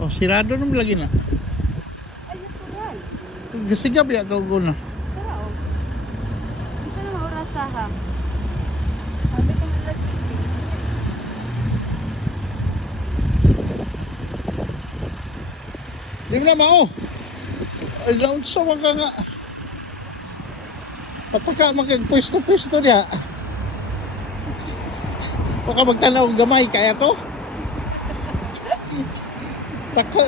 Oh, sirado naman lagi na. Ay, natural. Gasigab ya ito guna. Tara, oh. Ito na maurasaha. Sabi ko nila sige. Di mo na mao. Ay, laon sa mga nga. Pataka magkagpwesto-pwesto niya. Baka magtanaw gamay kaya to. Taka.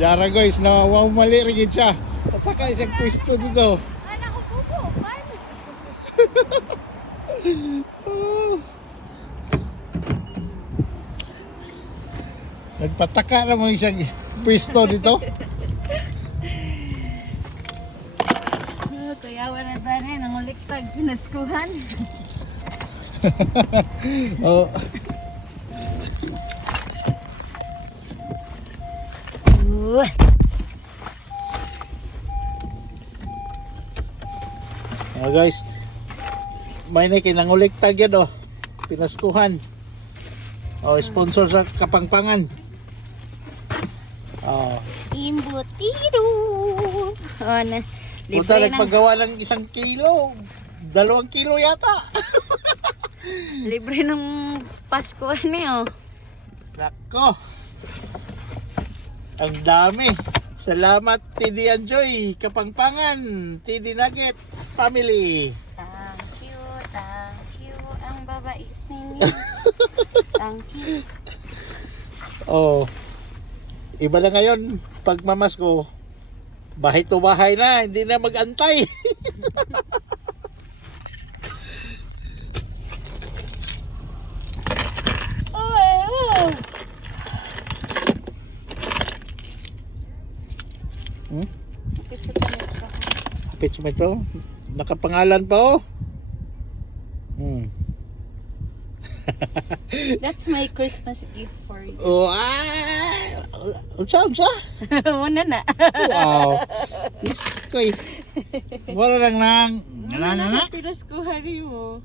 Jara guys, wow mali rin siya. Pataka isang pwesto dito. Anak ko pupo, paano? Nagpataka naman isang pwesto dito. Kayawan na ba na nanguliktag pinaskuhan? Oh. Oh guys, may na kinanguliktag yan oh. Pinaskuhan. Oh, sponsor sa Kapangpangan. Oh. Imbutido. Oh, na. Punta Libre ng, nagpagawa lang 1 kilo. 2 kilo yata. libre ng Pasko ano oh. Nako. Ang dami. Salamat TD Enjoy, Kapangpangan, TD Nugget Family. Thank you ang babait ninyo. Thank you. Oh. Iba na ngayon pag mamasko. Bahay to bahay na, hindi na mag-antay. Hmm? Pitch metro. Nakapangalan pa oh. Hmm. That's my Christmas gift for you. Oh, unsa? Muna na. Wow. Iskoy. Wala lang nang. Na. Pinaskuhan mo.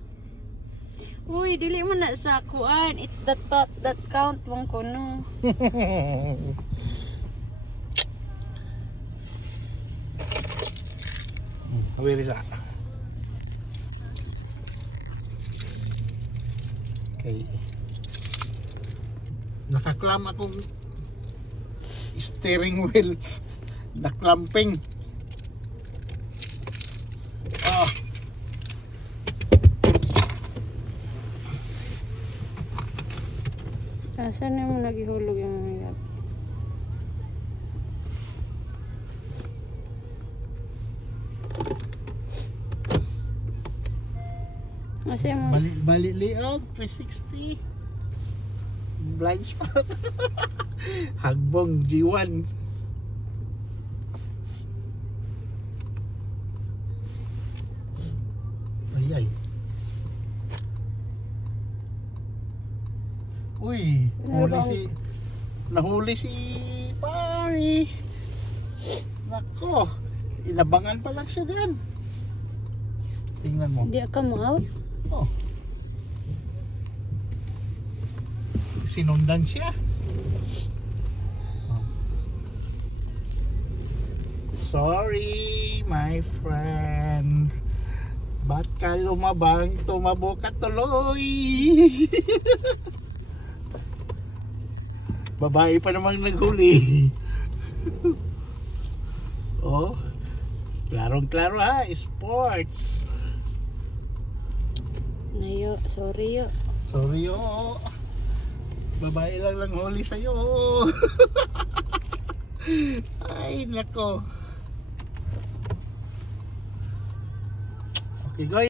Uy, dili mo na sa kuan. It's the thought that count mong kuno. Where is that? Okay. Nakaklam akong steering wheel. Naklamping. Oh. Saan naman naghihulog yung mga yan? Kasi mo. Bali liog, 360. Blind spot. Hagbong G1. Ay. Uy, nahuli si pari. Nako, inabangan pa lang siya diyan. Tingnan mo. Hindi ka mo out? Oh. Sinundan siya. Oh. Sorry, my friend. Ba't ka lumabang? Tumabo ka tuloy. Babae pa namang naghuli. Oh. Klarong-klaro ha, sports. Nayo, sorry yo. Sorry yo. Babae lang huli sa'yo. Ay nako. Okay guys.